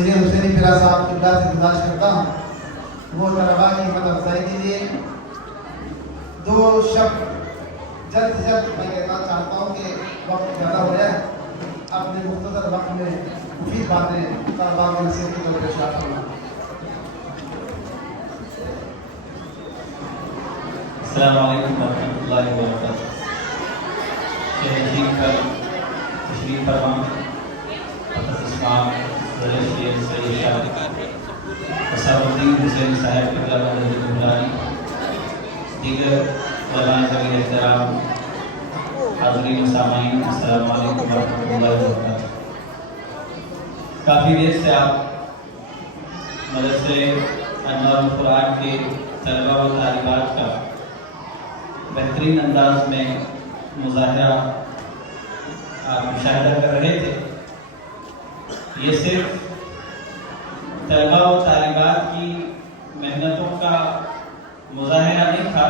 سید حسینی پیرا صاحب قبلہ سے گزارش کرتا ہوں وہ طلباء کی ہمت افزائی کے لیے دو شب جلد سے جلد میں کہنا چاہتا ہوں کہ وقت زیادہ ہو جائے اپنے مختصر وقت میں مفید باتیں طلباء کی نصیحت کی طور پیش کرنا. السلام علیکم ورحمۃ اللہ وبرکاتہ. تشریف فرما اسلام الدین حسین صاحب قبلہ مدد دیگر علماء ذوی احترام حاضرین و سامعین السلام علیکم ورحمۃ اللہ وبرکاتہ. کافی دیر سے آپ مدرسے انوار القرآن کے طلباء و طالبات کا بہترین انداز میں مظاہرہ آپ مشاہدہ کر رہے تھے. یہ صرف طلباء و طالبات کی محنتوں کا مظاہرہ نہیں تھا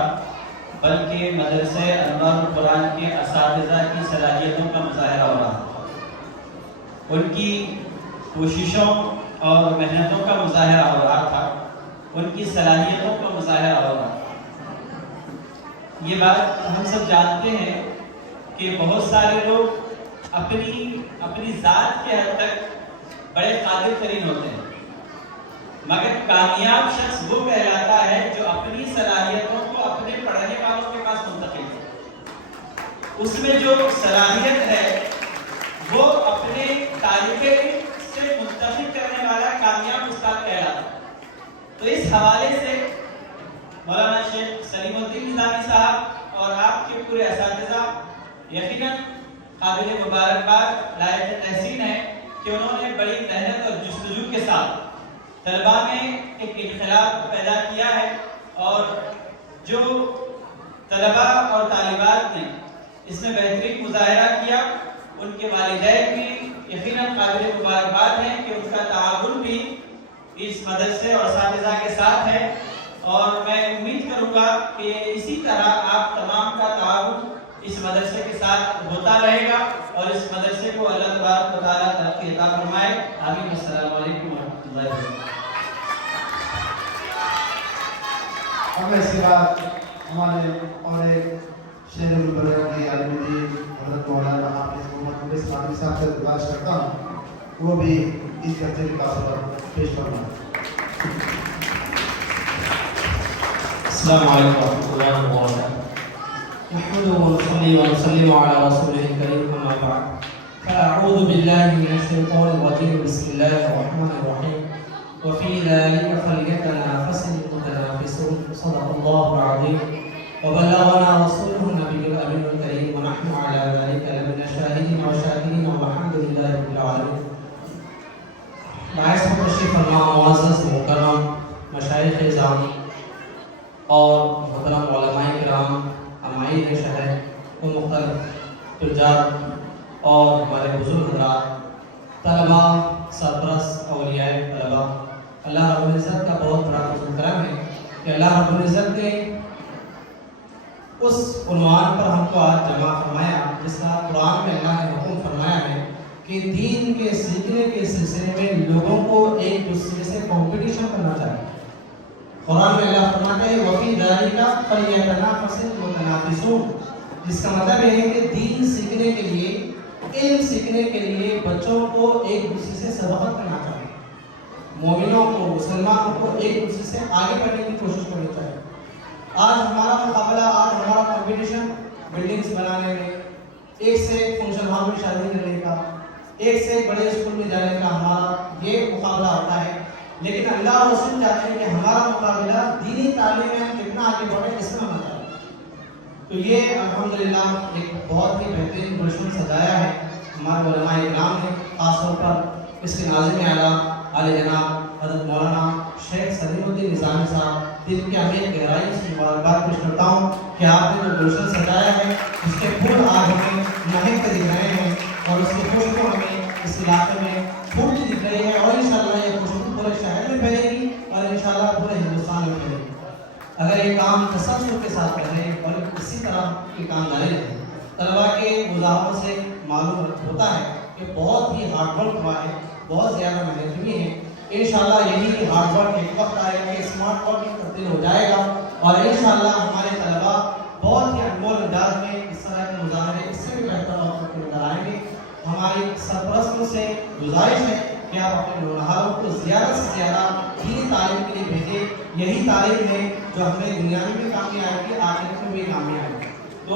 بلکہ مدرسے انوار القرآن کے اساتذہ کی صلاحیتوں کا مظاہرہ ہو رہا تھا. ان کی کوششوں اور محنتوں کا مظاہرہ ہو رہا تھا, ان کی صلاحیتوں کا مظاہرہ ہو رہا تھا. یہ بات ہم سب جانتے ہیں کہ بہت سارے لوگ اپنی ذات کے حد تک بڑے قادر ترین ہوتے ہیں, مگر کامیاب شخص وہ کہلاتا ہے جو اپنی صلاحیتوں کو اپنے پڑھنے والوں کے پاس منتقل کرے. اس میں جو صلاحیت ہے وہ اپنے طالب علم سے منتقل کرنے والا کامیاب استاد کہلاتا ہے. تو اس حوالے سے مولانا شیخ سلیم الدین نظامی صاحب اور آپ کے پورے اساتذہ یقیناً قابل مبارکباد لائق تحسین ہے کہ انہوں نے بڑی محنت اور جستجو کے ساتھ طلباء میں ایک انقلاب پیدا کیا ہے, اور جو طلباء اور طالبات نے اس میں بہترین مظاہرہ کیا ان کے والدین بھی یقیناً قابل مبارکباد ہیں کہ ان کا تعاون بھی اس مدرسے اور اساتذہ کے ساتھ ہے. اور میں امید کروں گا کہ اسی طرح آپ تمام کا تعاون اس مدرسے کے ساتھ ہوتا رہے گا اور اس مدرسے کو اللہ تبارک و تعالیٰ ترقی عطا فرمائے. آمین. السلام علیکم ورحمۃ اللہ وبرکاتہ. اب اس کے بعد ہمارے اور ایک شہر البلد کی عالم دین حضرت مولانا حافظ محمد عبیس اسلامی صاحب سے گزارش کرتا ہوں وہ بھی اس جلسے کی تاثرات پیش فرمائیں. السلام علیکم ورحمۃ اللہ وبرکاتہ. نحمده ونصلي ونسلم على رسوله الكريم اما بعد فاعوذ بالله من الشيطان الرجيم بسم الله الرحمن الرحيم وفي ذلك فليتنافس المتنافسون صدق الله العظيم وبلغنا رسوله النبي الامين الكريم ونحن على ذلك لمن الشاهدين والشاكرين والحمد لله رب العالمين. باعث تشریف فرما معزز محترم مشائخ اعظام اور محترم علماء کرام عمائد شہر و مختلف تجار اور ہمارے بزرگ حضرات, طلباء, سرپرست, اولیاء طلباء, اللہ رب العزت کا بہت بڑا فضل کرم ہے کہ اللہ رب العزت نے اس عنوان پر ہم کو آج جمع فرمایا جس کا قرآن میں اللہ نے حکم فرمایا ہے کہ دین کے سیکھنے کے سلسلے میں لوگوں کو ایک دوسرے سے کمپٹیشن کرنا چاہیے. قرآن میں اللہ فرماتا ہے وفی ذالک فلیتنافس المتنافسون, جس کا مطلب یہ ہے کہ دین سیکھنے کے لیے, علم سیکھنے کے لیے بچوں کو ایک دوسرے سے سبقت کرنا چاہیے. مومنوں کو, مسلمانوں کو ایک دوسرے سے آگے بڑھنے کی کوشش کرنی چاہیے. آج ہمارا مقابلہ, آج ہمارا کمپٹیشن بلڈنگز بنانے میں, ایک سے ایک فنکشن ہال میں شادی کرنے کا, ایک سے ایک بڑے اسکول میں جانے کا ہمارا یہ مقابلہ ہوتا ہے. لیکن اللہ اور رسول چاہتے ہیں کہ ہمارا مقابلہ دینی تعلیم میں ہم کتنا آگے بڑھیں اس میں ہوتا ہے. تو یہ الحمدللہ ایک بہت ہی بہترین گلشن سجایا ہے ہمارے علماء کرام نے, خاص طور پر اس کے ناظم اعلیٰ عالی جناب حضرت مولانا شیخ سلیم الدین نظامی صاحب, جن کے ہمیں گہرائی سے مبارکباد پیش کرتا ہوں کہ آپ نے جو گلشن سجایا ہے اس کے پھول آج ہمیں مہکتے دکھ رہے ہیں اور اس کی خوشبو ہمیں اس علاقے میں پھولتی دکھ رہی ہے, اور انشاءاللہ یہ خوشبو پورے شہر میں پھیلے گی اور انشاءاللہ پورے ہندوستان میں پھیلے گی اگر یہ کام تسلسل کے ساتھ رہے اور اسی طرح کے کام جاری رہے. طلباء کے مظاہروں سے معلوم ہوتا ہے کہ بہت ہی ہارڈ ورک ہوا ہے, بہت زیادہ محنت ہوئی ہیں. انشاءاللہ یہی ہارڈ ورک ایک وقت آئے گا کہ اسمارٹ ورک میں تبدیل ہو جائے گا اور انشاءاللہ ہمارے طلباء بہت ہی انمول انداز میں اس طرح کے مظاہرے اس سے بھی بہتر اور کے نظر آئیں گے. ہماری سرپرستوں سے گزارش ہے کہ آپ اپنے نونہاروں کو زیادہ سے زیادہ دینی تعلیم کے لیے بھیجیں. یہی تعلیم ہے جو ہمیں دنیا میں بھی کامیاب آئے گی، آخرت میں بھی کامیاب آئے گی. تو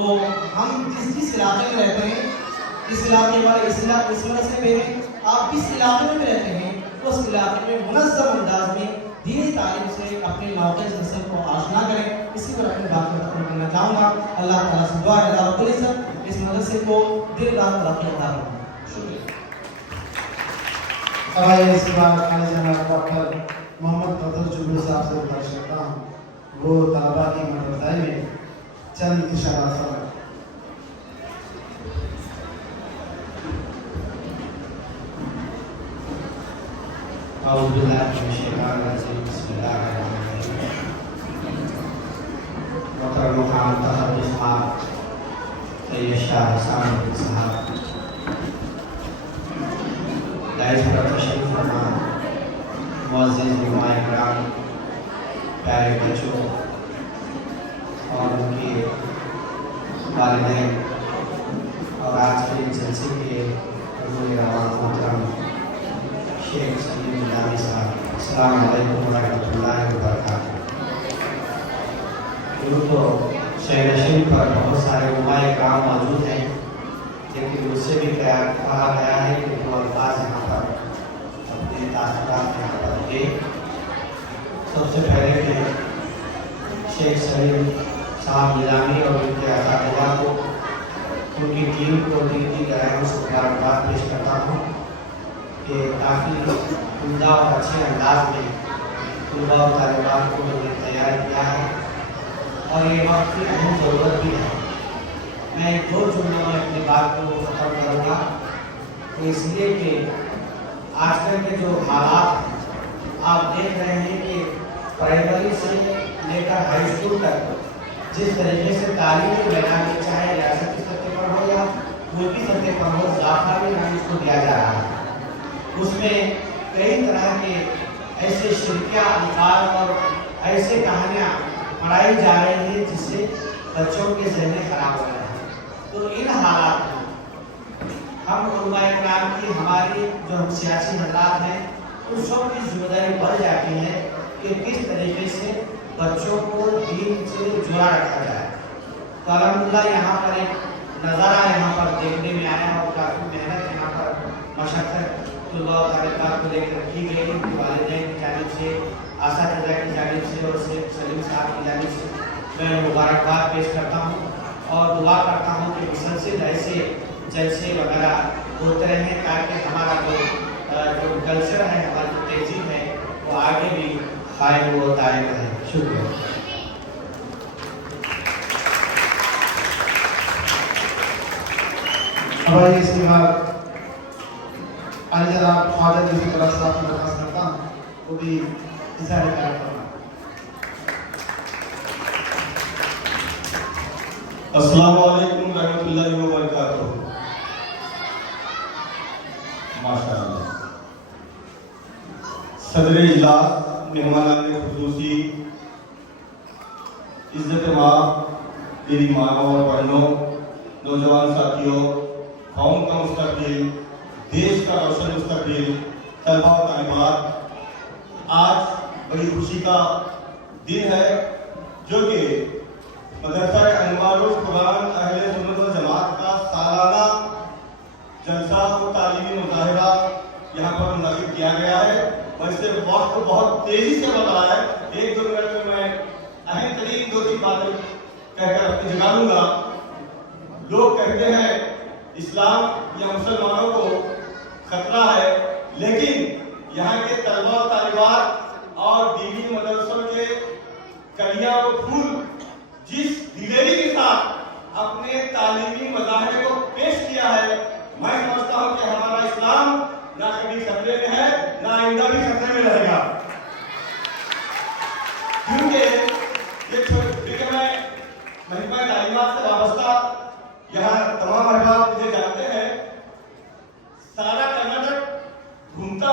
ہم جس علاقے میں رہتے ہیں اس علاقے والے اس وجہ سے بھیجیں. آپ جس علاقے میں رہتے ہیں اس علاقے میں منظم انداز میں دینی تعلیم سے اپنے نوخیز نسل کو آشنا کریں. اسی پر اپنی بات کو ختم کرنا چاہوں گا. اللہ تعالیٰ سے دعا ہے اللہ رب العزت اس مدرسے کو دل رات ترقی عطا فرمائے. شکریہ. اور اس کے بعد خالد جناب ڈاکٹر محمد قدر جبل صاحب سے گزارش کرتا ہوں وہ طلباء کی مدرسہ میں چند اشارات فرمائیں. اعوذ باللہ من الشیطان الرجیم بسم اللہ الرحمن الرحیم. محترم مقام تحرک صاحب سید شاہ حسان بن صاحب دائز پر تشریف فرما، معزز علماء کرام، پیارے بچوں اور ان کے والدین اور آج کے جلسے کے حضور رواں محترم شیخ سلیم نظامی صاحب، السلام علیکم ورحمۃ اللہ وبرکاتہ. تو شہر شریف پر بہت سارے علماء کرام موجود ہیں، لیکن مجھ سے بھی کہا گیا ہے کہ وہ الفاظ یہاں پر اپنے تاثرات یہاں پر دے. سب سے پہلے کہ شیخ سلیم صاحب نظامی اور ان کے اساتذہ کو ان کی ٹیم کو دل کی گہرائیوں سے مبارکباد پیش کرتا ہوں کہ کافی عمدہ اور اچھے انداز میں طلباء اور طالبات کو انہوں نے تیار کیا ہے اور یہ وقت کی اہم ضرورت بھی ہے. میں دو جملوں میں اپنی بات کو ختم کروں گا، اس لیے کہ آج کل کے جو حالات آپ دیکھ رہے ہیں کہ پرائمری سے لے کر ہائی اسکول تک جس طریقے سے تعلیم کے میدان میں چاہے ریاستی سطح پر ہو یا ملکی سطح پر ہو ضابطہ بھی اس کو دیا جا رہا ہے. اس میں کئی طرح کے ایسے شرکیہ الفاظ اور ایسے کہانیاں پڑھائی جا رہی ہیں جس سے بچوں کے ذہن خراب ہو رہے ہیں. تو ان حالات میں ہم علماء کرام کی ہماری جو ہم سیاسی حضرات ہیں ان سب کی ذمہ داری بڑھ جاتی ہے کہ کس طریقے سے بچوں کو دین سے جڑا رکھا جائے. تو الحمدللہ یہاں پر ایک نظارہ یہاں پر دیکھنے میں آیا اور کافی محنت یہاں پر مشقت طلباء و طالبات کو لے کر کی گئی ان کے والدین کی جانب سے، اساتذہ کی جانب سے اور سلیم صاحب کی جانب سے میں مبارکباد پیش کرتا ہوں اور دعا کرتا ہوں کہ مسلسل ایسے جلسے وغیرہ ہوتے رہیں تاکہ ہمارا جو کلچر ہے، ہماری جو تہذیب ہے وہ آگے بھی قائم و دائم رہے. شکریہ. اب اس کے بعد علی جناب خواجہ یوسف اللہ صاحب کی درخواست کرتا ہوں وہ بھی اظہار خیال کرنا. السلام علیکم ورحمۃ اللہ وبرکاتہ. ماشاء اللہ. صدر اجلاس، مہمانان خصوصی، عزت مآب میری ماں اور بہنوں، نوجوان ساتھیوں، قوم کا مستقبل، دیش کا روشن مستقبل، طلباء و طالبات، آج بڑی خوشی کا دن ہے جو کہ مدرسہ انوار القرآن اہل سنت و جماعت کا سالانہ جلسہ و تعلیمی مظاہرہ یہاں پر منعقد کیا گیا ہے. ویسے وقت بہت تیزی سے بدلا ہے، 1-2 منٹ میں اہم ترین 2-3 باتیں کہہ کر اپنی جگہ لوں گا. لوگ کہتے ہیں اسلام یا مسلمانوں کو خطرہ ہے، لیکن یہاں کے طلباء و طالبات اور دینی مدرسوں کے کلیاں و پھول جس دلیری کے ساتھ اپنے تعلیمی مظاہرے کو پیش کیا ہے، میں سمجھتا ہوں کہ ہمارا اسلام نہ کبھی خطرے میں ہے نہ آئندہ بھی خطرے میں رہے گا. کیونکہ میں محکمہ تعلیمات سے وابستہ یہاں تمام احباب مجھے جانتے ہیں. سارا کرناٹک گھومتا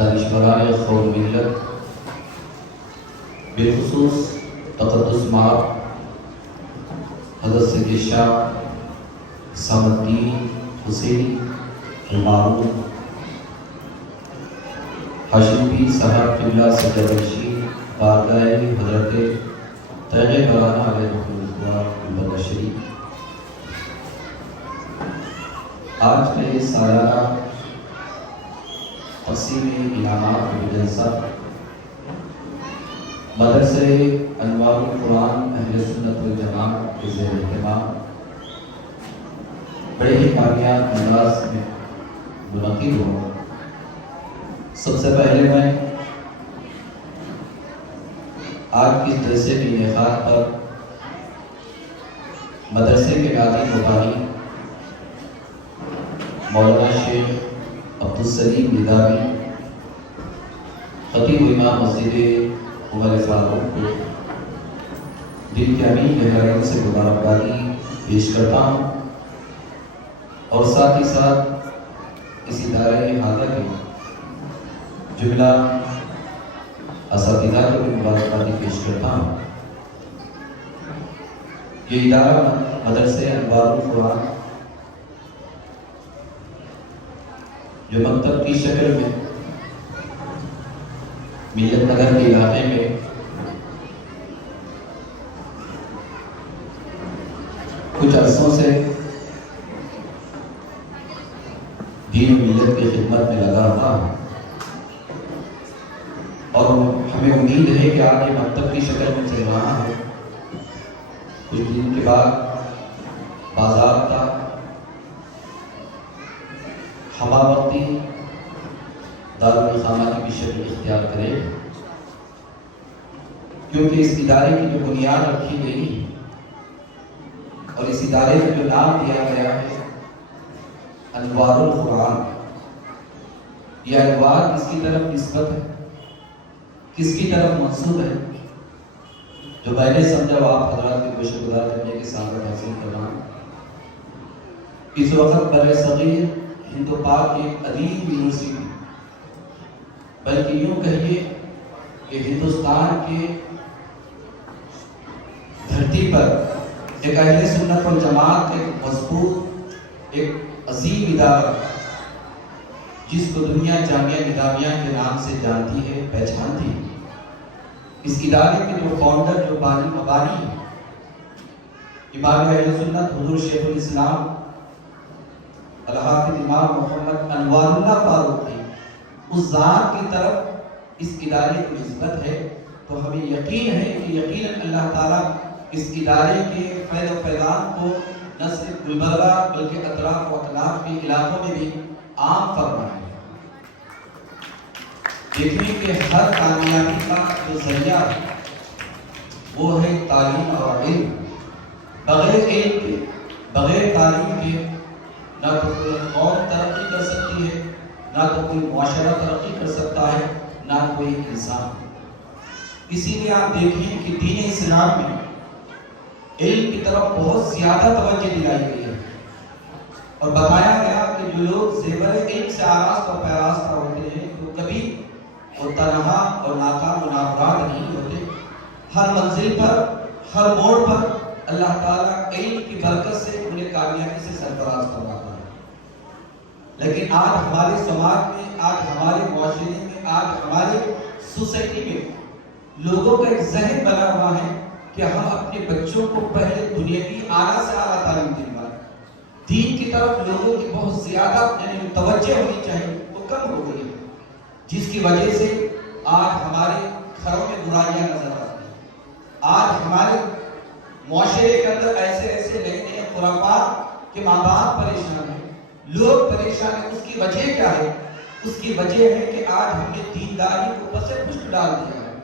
دانشوران قوم ملت بالخصوص تقدس مآب حضرت سید شاہ حسام الدین حسینی المعروف ہاشم پیر صاحب قبلہ سجاد رشید بارگاہ حضرت تیغ برانہ علیہ رحمۃ اللہ شریف آج کا یہ سالانہ تقسیم انعامات کا جلسہ مدرسہ انوار القرآن اہل سنت والجماعت کے زیر اہتمام بڑے ہی کامیاب انداز میں منعقد ہوا۔ سب سے پہلے میں آج کی جلسے کے انعقاد پر مدرسے کے ناظم و بانی مولانا شیخ عبدالسلیم نداوی خطیب امام مسجد عمر فاروق کو دل کے امین گہرائیوں سے مبارکبادی پیش کرتا ہوں، اور ساتھ ہی ساتھ اس ادارے حاضر کے جملہ اساتذہ کو بھی مبارکبادی پیش کرتا ہوں۔ یہ ادارہ مدرسہ انوار القرآن جو مکتب کی شکل میں ملت نگر کے علاقے میں کچھ عرصوں سے دین و ملت کی خدمت میں لگا رہا ہے، اور ہمیں امید ہے کہ آج یہ مکتب کی شکل میں چل رہا ہے، کچھ دن کے بعد باضابطہ ہما وقتی دارالخامہ کی بھی شکل اختیار کرے، کیونکہ اس ادارے کی جو بنیاد رکھی گئی اور اس ادارے کا جو نام دیا گیا ہے انوار القرآن، یہ انوار کس کی طرف نسبت ہے، کس کی طرف منسوب ہے، جو میں نے سمجھا وہ آپ حضرات کی گوشہ گزار کرنے کی سعادت حاصل کر رہا ہوں۔ اس وقت بر صغیر ہند و پاک کی ایک عظیم یونیورسٹی، بلکہ یوں کہیے کہ ہندوستان کے دھرتی پر ایک اہل سنت والجماعت ایک مضبوط ایک عظیم ادارہ جس کو دنیا جامعہ نظامیہ کے نام سے جانتی ہے، پہچانتی ہے، اس ادارے کے جو فاؤنڈر جو بانی مبانی امام اہل سنت حضور شیخ الاسلام الحافظ امام محمد انوار اللہ فاروق کی اس ذات کی طرف اس ادارے کی نسبت ہے، تو ہمیں یقین ہے کہ یقیناً اللہ تعالیٰ اس ادارے کے فیض و فیضان کو نہ صرف گلبرگہ بلکہ اطراف و اطلاف کے علاقوں میں بھی عام فرمائے۔ دیکھیں کہ ہر کامیابی کا جو ذریعہ ہے وہ ہے تعلیم اور علم۔ بغیر علم کے، بغیر تعلیم کے نہ تو کوئی قوم ترقی کر سکتی ہے، نہ تو کوئی معاشرہ ترقی کر سکتا ہے، نہ کوئی انسان۔ اسی لیے آپ دیکھیں کہ دین اسلام میں علم کی طرف بہت زیادہ توجہ دلائی گئی ہے، اور بتایا گیا کہ جو لوگ زیور علم سے آراستہ و پیراستہ ہوتے ہیں تو کبھی وہ تنہا اور ناکام و نامراد نہیں ہوتے۔ ہر منزل پر، ہر موڑ پر اللہ تعالیٰ علم کی برکت سے انہیں کامیابی سے سرفراز کرواتا ہے۔ لیکن آج ہمارے سماج میں، آج ہمارے معاشرے میں، آج ہمارے سوسائٹی میں لوگوں کا ایک ذہن بنا ہوا ہے کہ ہم اپنے بچوں کو پہلے دنیاوی اعلیٰ سے اعلیٰ تعلیم دلوائیں۔ دین کی طرف لوگوں کی بہت زیادہ توجہ ہونی چاہیے، وہ کم ہو گئی ہے، جس کی وجہ سے آج ہمارے گھروں میں برائیاں نظر آتی ہیں۔ آج ہمارے معاشرے کے اندر ایسے ایسے نئے نئے خرافات کہ ماں باپ پریشان ہیں، لوگ پریشان ہیں۔ اس کی وجہ کیا ہے؟ اس کی وجہ ہے کہ آج ہم نے دینداری کو پس پشت ڈال دیا ہے۔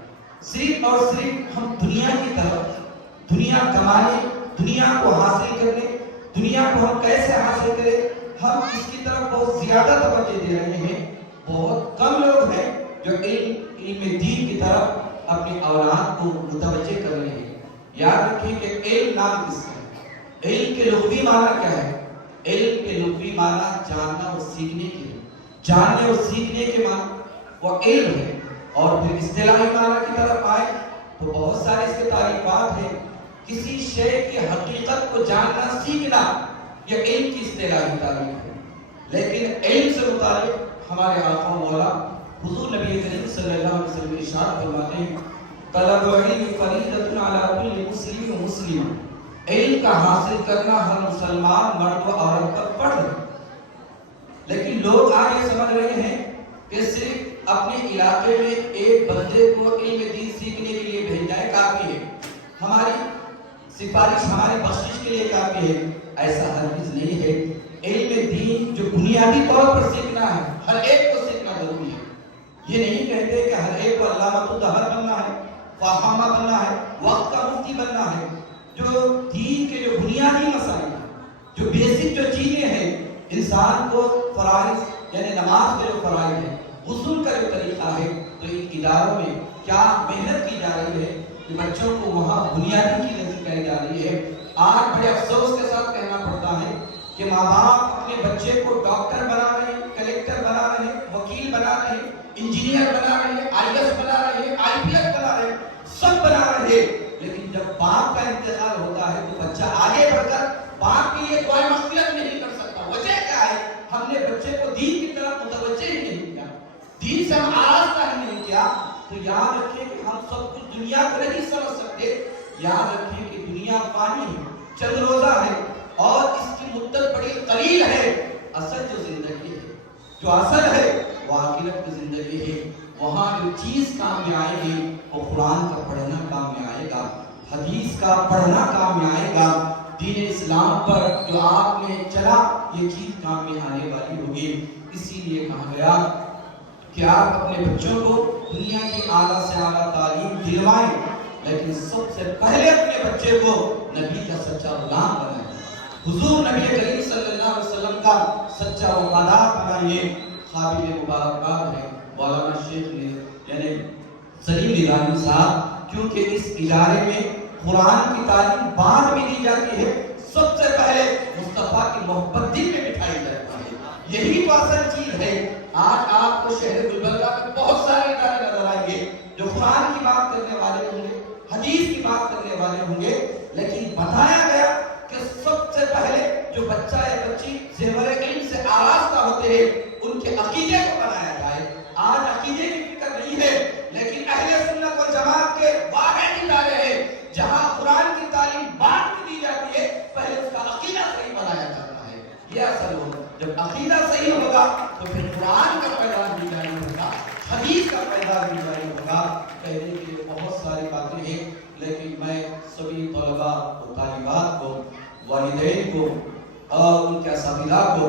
صرف اور صرف ہم دنیا کی طرف، دنیا کمانے، دنیا کو حاصل کرنے، دنیا کو ہم کیسے حاصل کریں، ہم اس کی طرف بہت زیادہ توجہ دے رہے ہیں۔ بہت کم لوگ ہیں جو علم دین کی طرف اپنی اولاد کو متوجہ کر رہے ہیں۔ یاد رکھیں کہ علم نام کس کا ہے؟ علم کے لغوی معنی کیا ہے؟ علم کے لغوی معنی جاننا اور سیکھنے کے، جاننے اور سیکھنے کے معنی وہ علم ہے. اور پھر اصطلاحی معنی کی طرف آئے تو بہت سارے اس کے تعریفات ہیں. کسی شے کی حقیقت کو جاننا سیکھنا یہ علم کی اصطلاحی تعریف ہے. لیکن علم سے متعلق ہمارے آقا مولا حضور نبی کریم صلی اللہ علیہ وسلم ارشاد فرماتے ہیں طلب علم فریضۃ علی کل مسلم و مسلمہ. علم کا حاصل کرنا ہر مسلمان مرد و عورت پر فرض ہے. لیکن لوگ آج یہ سمجھ رہے ہیں کہ صرف اپنے علاقے میں ایک بندے کو علم دین سیکھنے کے لیے بھیجنا کافی ہے, ہماری سفارش ہماری بخشش کے لیے کافی ہے. ایسا ہرگز نہیں ہے. علم دین جو بنیادی طور پر سیکھنا ہے, ہر ایک کو سیکھنا ضروری ہے. یہ نہیں کہتے کہ ہر ایک کو علامۃ الدہر بننا ہے, فہامہ بننا ہے, وقت کا مفتی بننا ہے. جو دین کے جو بنیادی مسائل ہیں, جو بیسک جو چیزیں ہیں, انسان کو فرائض یعنی نماز کے جو فرائض ہیں, غسل کا جو طریقہ ہے, تو ان اداروں میں کیا محنت کی جا رہی ہے کہ بچوں کو وہاں بنیادی چیزیں سکھائی جا رہی ہے. آج بڑے افسوس کے ساتھ کہنا پڑتا ہے کہ ماں باپ اپنے بچے کو ڈاکٹر بنا رہے ہیں, کلیکٹر بنا رہے ہیں, وکیل بنا رہے ہیں, انجینئر بنا رہے ہیں, آئی ایس بنا رہے ہیں, آئی پی ایس بنا رہے ہیں, سب بنا رہے ہیں. لیکن جب باپ کا انتقال ہوتا ہے تو بچہ آگے بڑھ کر باپ کے لیے کوئی مغفرت نہیں کر سکتا. وجہ کیا ہے؟ ہم نے بچے کو دین کی طرف متوجہ ہی نہیں کیا, دین سے ہم آراستہ ہی نہیں کیا. تو یاد رکھیں کہ ہم سب کچھ دنیا کو نہیں سمجھ سکتے. یاد رکھیں کہ دنیا فانی ہے, چند روزہ ہے, اور اس کی مدت بڑی قلیل ہے. اصل جو زندگی ہے, جو اصل ہے, وہ آخرت کی زندگی ہے. وہاں جو چیز کام میں آئے گی وہ قرآن کا پڑھنا کام میں آئے گا, حدیث کا پڑھنا کام میں آئے گا, دین اسلام پر جو آپ میں چلا یہ چیز کام میں آنے والی ہوگی. اسی لیے کہا گیا کہ آپ اپنے بچوں کو دنیا کی اعلیٰ سے اعلیٰ تعلیم دلوائیں, لیکن سب سے پہلے اپنے بچے کو نبی کا سچا غلام بنائیں, حضور نبی کریم صلی اللہ علیہ وسلم کا سچا وفادار بنائیے. قابل مبارکباد ہے مولانا شیخ یعنی سلیم لیلانی صاحب, کیونکہ اس ادارے میں قرآن کی تعلیم بعد میں دی جاتی ہے, سب سے پہلے مصطفیٰ کی محبت دل میں بٹھائی جاتی ہے. یہی تو اصل چیز ہے. آج آپ کو شہر گلبرگہ میں بہت سارے ادارے نظر آئیں گے جو قرآن کی بات کرنے والے ہوں گے, حدیث کی بات کرنے والے ہوں گے, لیکن بتایا گیا کہ سب سے پہلے جو بچہ یا بچی زیور علم سے آراستہ ہوتے ہیں ان کے عقیدے کو بنایا جائے. آج عقیدے کی فکر نہیں ہے, لیکن اہل سنت والجماعت کے واحد ادارے ہیں جہاں قرآن کی تعلیم بعد میں دی جاتی ہے, پہلے اس کا عقیدہ صحیح بنایا جاتا ہے. یہ اصل ہوگا. جب عقیدہ صحیح ہوگا تو پھر قرآن کا پیغام بھی جاری ہوگا, حدیث کا پیغام بھی جاری ہوگا. کہنے کے لیے بہت ساری باتیں ہیں, لیکن میں سبھی طلباء و طالبات کو, والدین کو اور ان کے اساتذہ کو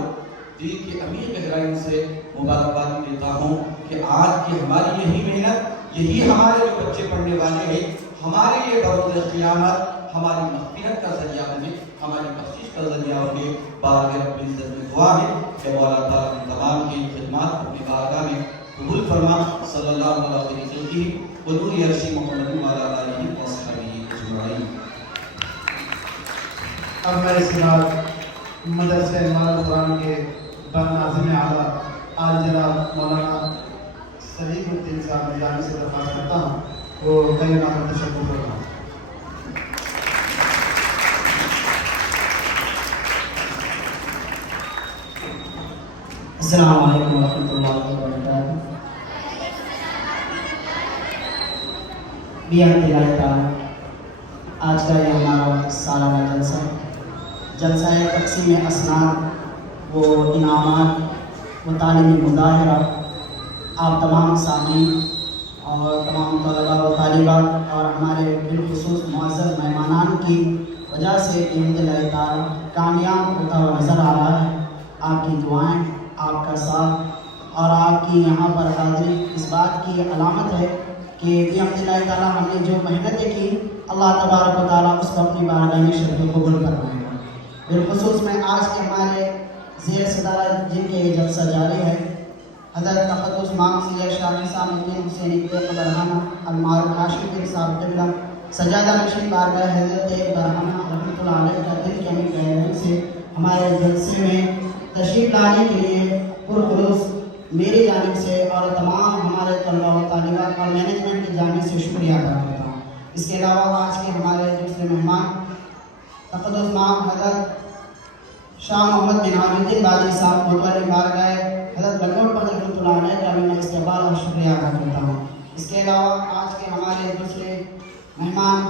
دل کی امیر گہرائی سے مبارکباد دیتا ہوں کہ آج کی ہماری یہی محنت, یہی ہمارے جو بچے پڑھنے والے ہیں, ہمارے لیے بروز قیامت ہماری مغفرت کا ذریعہ بنے, ہماری بخشش کا ذریعہ بنے. بارگاہ رب العزت میں دعا ہے کہ مولا تعالیٰ ہم تمام کی خدمات اپنی بارگاہ میں قبول فرما. صلی اللہ علیہ وسلم ونور عرش محمد وعلی آلہ وصحبہ اجمعین. اب میں اس کے بعد مدرسہ مولانا قرآن کے ناظم اعلیٰ آل جناب مولانا سلیم الدین صاحب میدانی سے درخواست کرتا ہوں وہ کلمہ کا تشکر کرتا ہوں. السلام علیکم ورحمۃ اللہ وبرکاتہ. آج کا یہ ہمارا سالانہ جلسہ, جلسہ تقسیم اسناد و انعامات و تعلیمی مظاہرہ. آپ تمام سامعین اور تمام طلباء و طالبات اور ہمارے بالخصوص معزز مہمانان کی وجہ سے الحمدللہ تعالیٰ کامیاب ہوتا ہوا نظر آ رہا ہے. آپ کی دعائیں, آپ کا ساتھ اور آپ کی یہاں پر حاضری اس بات کی علامت ہے کہ الحمدللہ تعالیٰ ہم نے جو محنتیں کی اللہ تبارک و تعالیٰ اس کو اپنی بارگاہ میں شرف قبول فرمائے گا. بالخصوص میں آج کے ہمارے زیر صدارت جن کے جلسہ جاری ہے حضرت تقدس امام سید شاہ صاحب الدین حسین برہمہ المعروف ہاشمی پیر صاحب قبلہ سجادہ نشین بارگاہ حضرت برہمہ رحمۃ اللہ علیہ کا دل کے امیر گہرائی سے ہمارے جلسے میں تشریف لانے کے لیے پرخلوص میری جانب سے اور تمام ہمارے اور مینجمنٹ کے جامع سے شکریہ ادا کرتا ہوں۔ اس کے علاوہ آج کے ہمارے دوسرے مہمان تقدس مام حضرت شاہ محمد بن عامر الدین بادی صاحب متولی بارگاہ حضرت بنور پنج رحمۃ اللہ علیہ کا بھی میں استقبال اور شکریہ ادا کرتا ہوں۔ اس کے علاوہ آج کے ہمارے دوسرے مہمان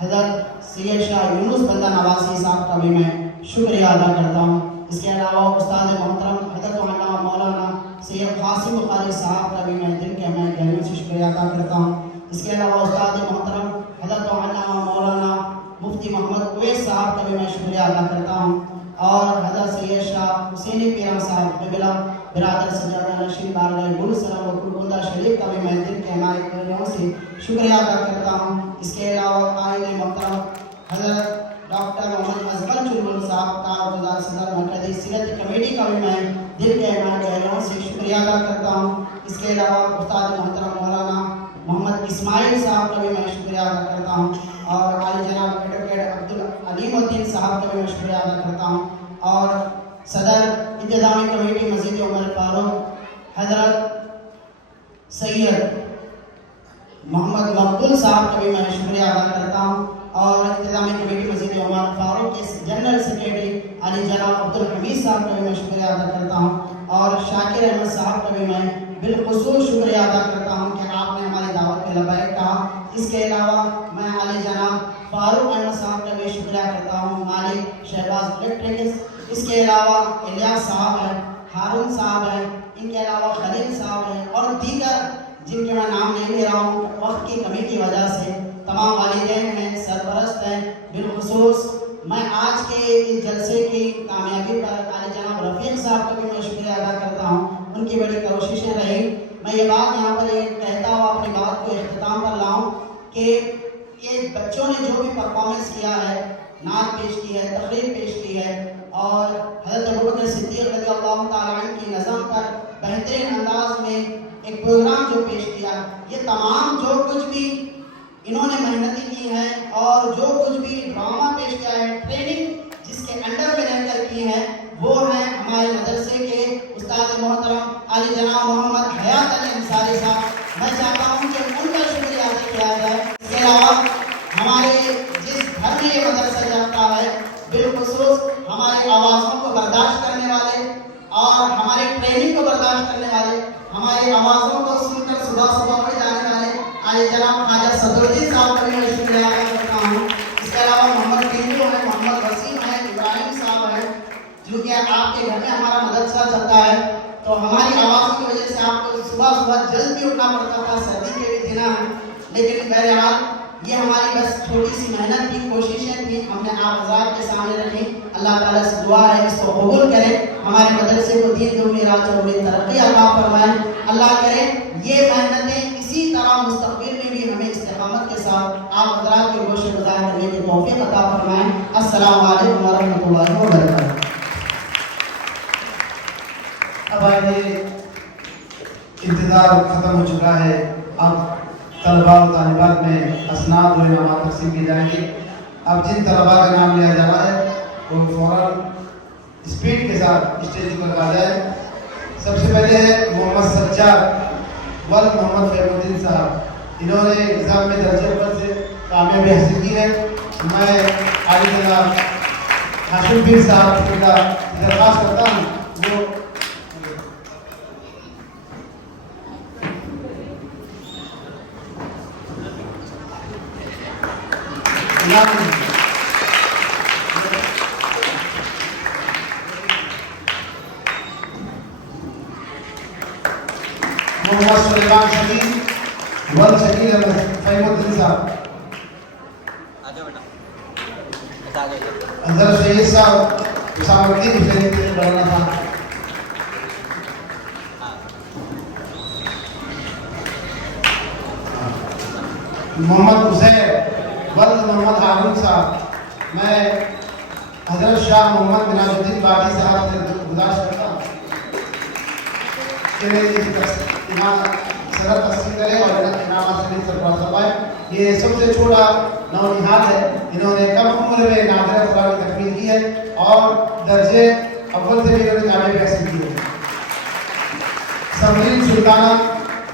حضرت سید شاہ یونس بندہ نواسی صاحب کا بھی میں شکریہ ادا کرتا ہوں۔ اس کے علاوہ استاد محترم حضرت علامہ مولانا سید قاسم بخاری صاحب کا بھی میں دل کے میں گہروں سے شکریہ ادا کرتا ہوں۔ اس کے علاوہ استاد محترم حضرت علامہ مولانا مفتی محمد اویس صاحب کا بھی میں شکریہ ادا کرتا ہوں، اور حضرت سید شاہ حسینی پیرا صاحب قبلہ برادر سجادہ نشین بارگاہ گل سلام و کلبندہ شریف کا بھی میں دل کے ہمارے گہروں سے شکریہ ادا کرتا ہوں۔ اس کے علاوہ قائد محترم حضرت ڈاکٹر محمد ازمل چلبل صاحب کا وزارت صدر مرکزی سیرت کمیٹی کا بھی میں دل کے ہمارے گہروں سے شکریہ ادا کرتا ہوں۔ اس کے علاوہ استاد محترم مولانا محمد اسماعیل صاحب کا بھی میں شکریہ ادا کرتا ہوں، اور عالی جناب ایڈوکیٹ عبدالعلیم الدین صاحب کا بھی میں شکریہ ادا کرتا ہوں، اور صدر انتظامی کمیٹی مسجد عمر فاروق حضرت سید محمد مقبول صاحب کا بھی میں شکریہ ادا کرتا ہوں، اور انتظامی کمیٹی مسجد عمر فاروق کے جنرل سیکریٹری علی جناب عبدالحمید صاحب کا بھی میں شکریہ ادا کرتا ہوں، اور شاکر احمد صاحب کا بھی میں بالخصوص شکریہ ادا کرتا ہوں کہ آپ نے ہماری دعوت کے لبیک کہا۔ اس کے علاوہ میں علی جناب فاروق احمد صاحب کا بھی شکریہ کرتا ہوں، مالک شہباز الیکٹرکس۔ اس کے علاوہ الیاس صاحب ہیں، ہارون صاحب ہیں، ان کے علاوہ خلیل صاحب ہیں، اور دیگر جن کے میں نام نہیں لے رہا ہوں وقت کی کمی کی وجہ سے، تمام والدین ہیں، سرپرست ہیں۔ بالخصوص میں آج کے اس جلسے کی کامیابی پر علی جناب رفیق صاحب کا بھی میں شکریہ ادا کرتا ہوں، ان کی بڑی کوششیں رہی۔ میں یہ بات یہاں پر یہ کہتا ہوں اپنی بات کو اختتام پر لاؤں کہ یہ بچوں نے جو بھی پرفارمنس کیا ہے، نعت پیش کی ہے، تقریر پیش کی ہے، اور حضرت ابوبکر صدیق رضی اللہ تعالیٰ عنہ کی نظم پر بہترین انداز میں ایک پروگرام جو پیش کیا، یہ تمام جو کچھ بھی انہوں نے محنتیں کی ہیں اور جو کچھ بھی ڈرامہ پیش کیا ہے، ٹریننگ جس کے انڈر میں رہ کر کی ہے، وہ ہیں ہمارے مدرسے کے استاد محترم علی جناب محمد حیات علی انصاری صاحب۔ میں چاہتا ہوں کہ ان کا شکریہ ادا کیا جائے۔ اس کے علاوہ ہمارے جس گھر میں یہ مدرسہ جاتا ہے، بالخصوص ہماری آوازوں کو برداشت کرنے والے اور ہماری ٹریننگ کو برداشت کرنے والے، ہماری آوازوں کو سن کر صبح صبح اٹھ جانے والے علی جناب خواجہ صدرالدین صاحب کا بھی میں شکریہ ادا کرتا ہوں۔ اس کے علاوہ محمد ٹنڈو ہیں، محمد وسیم ہیں، ابراہیم صاحب ہیں، جو کہ آپ کے گھر میں ہمارا مدرسہ چلتا ہے، تو ہماری آوازوں کی وجہ سے آپ کو صبح صبح جلد بھی اٹھنا پڑتا تھا، سردی کے بھی دن ہیں، لیکن بہرحال یہ ہماری بس چھوٹی سی محنت تھی، کوششیں تھیں، ہم نے آپ حضرات کے سامنے رکھی۔ اللہ تعالیٰ سے دعا ہے اس کو قبول کرے، ہمارے مدرسے کو دین دنیا رات چوبی ترقی عطا فرمائے۔ اللہ کرے یہ محنتیں اسی طرح مستقبل میں بھی ہمیں استقامت کے ساتھ آپ حضرات کے گوشے گزار کرنے کی توفیق عطا فرمائیں۔ السلام علیکم ورحمۃ اللہ وبرکاتہ۔ اب آئیے، انتظار ختم ہو چکا ہے، اب طلباء و طالبات میں اسناد و انعامات تقسیم کی جائیں گے۔ اب جن طلباء کا نام لیا جا رہا ہے وہ فوراً اسپیڈ کے ساتھ اسٹیج پر آ جائے۔ سب سے پہلے ہے محمد سجاد ولد محمد فیض الدین صاحب، انہوں نے ایگزام میں درجے پر سے کامیابی حاصل کی ہے۔ میں عالی جناب ہاشم پیر صاحب کا درخواست کرتا ہوں وہ محمد سلیمان شکیل ولد شکیل احمد فہیم الدین صاحب، حضرت شہید صاحب حسام الدین حسین بڑھنا تھا، محمد حسین ولد محمد ہارون صاحب۔ میں حضرت شاہ محمد مناظر الدین باٹی صاحب سے گزارش کرتا ہوں کہ صدر تقسیم کرے اور انعامات سے سرفراز فرمائے۔ یہ سب سے چھوٹا نونہال ہے، انہوں نے کم عمر میں نادر افراد کی تکمیل کی ہے اور درجے اول سے بھی انہوں نے کامیابی حاصل کی ہے۔ سمرین سلطانہ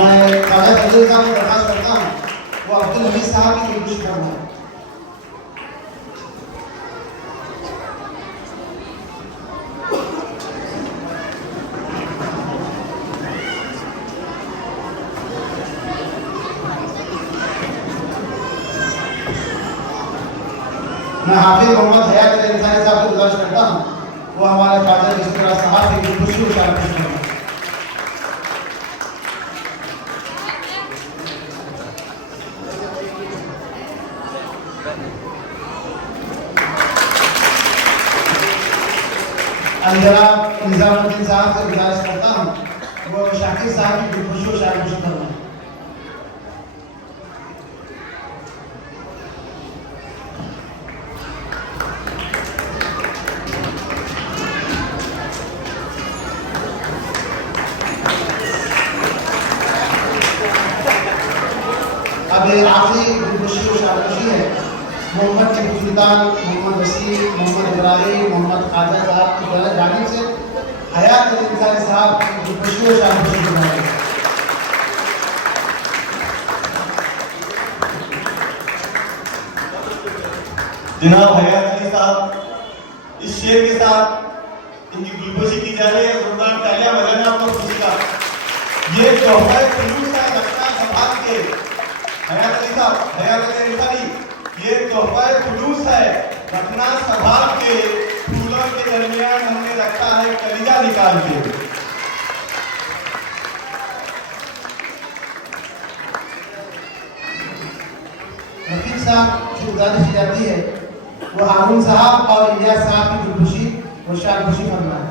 میں خواجہ فضل صاحب کو درخواست کرتا ہوں وہ عبدالحمید صاحب کی خودکشی فرمائیں. میں حافظ محمد حیات علی انصاری صاحب کو گزارش کرتا ہوں وہ ہمارے خواجہ بسم اللہ صاحب کی خودکشی کو شامل کریں. جناب نظام الدین صاحب سے گزارش کرتا ہوں وہ شاکر صاحب کی خودکشی کو شامل کریں. اب آخری خودکشی و شاکشی ہے محمد ٹیپو سلطان، محمد وسیم، محمد ابراہیم، محمد خواجہ صاحب کی جانب سے حیات علی انصاری صاحب کی خودکشی و شاکشی کرائے. جناب حیات علی صاحب اس شعر کے ساتھ ان کی گلوکوشی کی جا رہی ہے. زوردار تالیاں بجانا آپ کو خوشی کا. یہ تحفہ خلوص ہے رکھنا سنبھال کے. حیات علی صاحب، حیات علی انصاری، یہ تحفہ خلوص ہے رکھنا سنبھال کے. پھولوں کے درمیان ہم نے رکھا ہے کلیجہ نکال کے. رفیق صاحب سے گزارش کی جاتی ہے وہ ہارون صاحب اور الیاس صاحب کی خودکشی و شاکشی فرمائیں.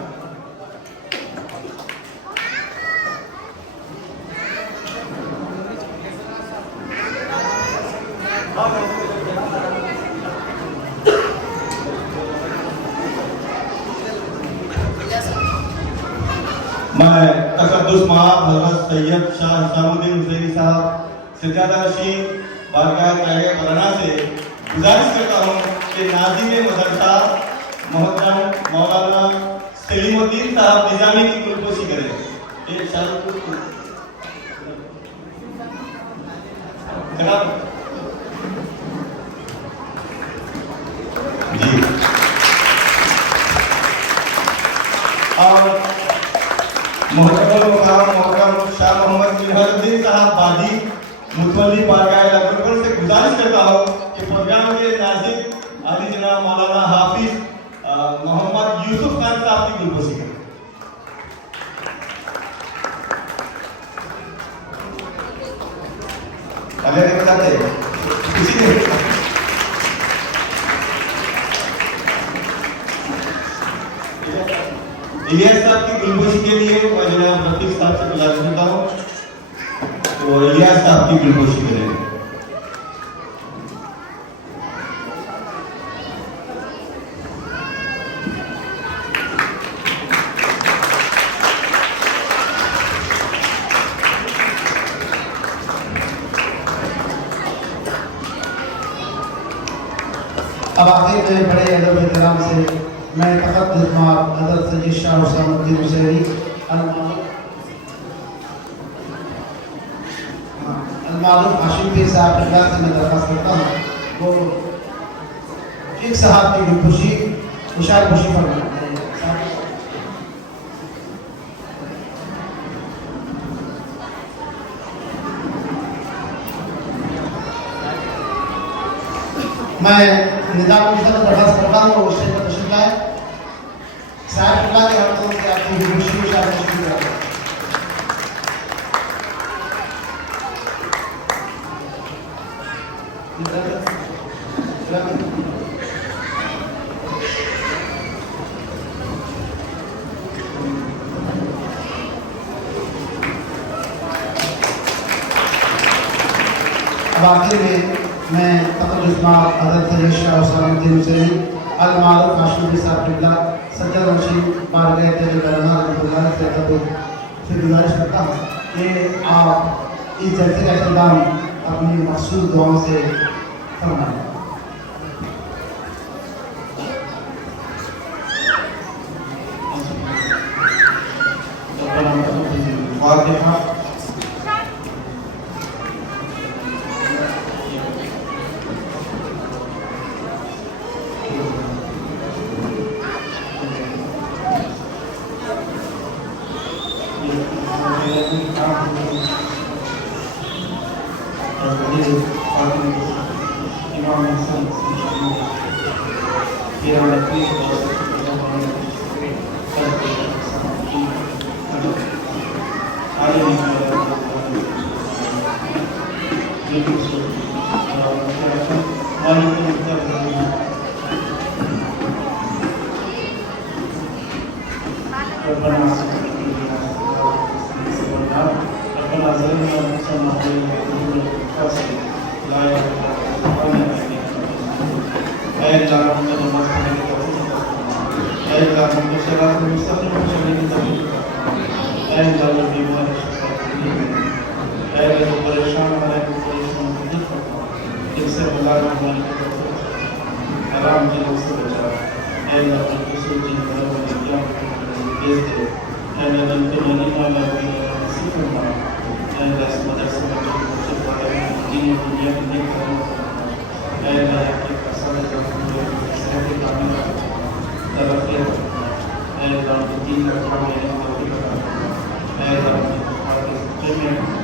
میں تقدس مآب حضرت سید شاہ حسام الدین حسینی صاحب سجادہ نشین بارگاہ قاہرہ مولانا سے گزارش کرتا ہوں کہ ناظم مدرسہ محترم مولانا سلیم الدین صاحب نظامی کی گلوکوشی کریں. ایک شاعر جناب جی. اور محترم محترم شاہ محمد منہر الدین صاحب بادی متولی بارگاہ لکھنؤ سے گزارش کرتا ہوں کہ پروگرام کے ناظم عالی جناب مولانا حافظ محمد یوسف خان صاحب کی گلوکوشی کریں. اگر نہیں بتاتے کسی نے الیاس صاحب کی گلوکوشی کے لیے میں جناب رفیق صاحب سے گزارش کرتا ہوں تو الیاس صاحب کی گلوکوشی کریں. اب آخر میں بڑے ادب احترام سے میں تقدس مآب حضرت سید شاہ حسام الدین حسینی المعروف ہاشم پیر صاحب کی سے میں درخواست کرتا ہوں وہ شیخ صاحب کی گلوکوشی و شاکشی فرمائیں. میں نظام الدین کو درخواست کرتا ہوں وہ اسٹیج پر تشریف لائے. صاحب اللہ کے ہاتھوں سے آپ کی گلوکوشی و شاکشی کرائیں. اب آخر میں تقدس مآب حضرت سید شاہ حسام الدین حسینی المعروف ہاشم پیر صاحب قبلہ سجادہ نشین بارگاہ قاہرہ مولانا سے گزارش کرتا ہوں کہ آپ اس جلسے کا اختتام اپنی مخصوص دعاؤں سے فرمائیں. فاتحہ.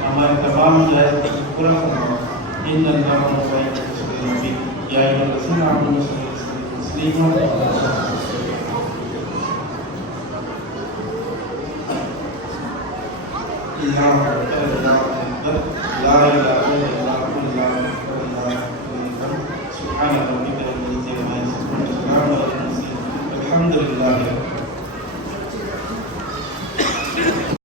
ہمارے تمام جائز پورا فرما ان اللہ یا ایھا الذین آمنوا صلوا تسلیما لا الہ الا اللہ سبحان ربک رب العزة عما یصفون وسلام علی المرسلین الحمد للہ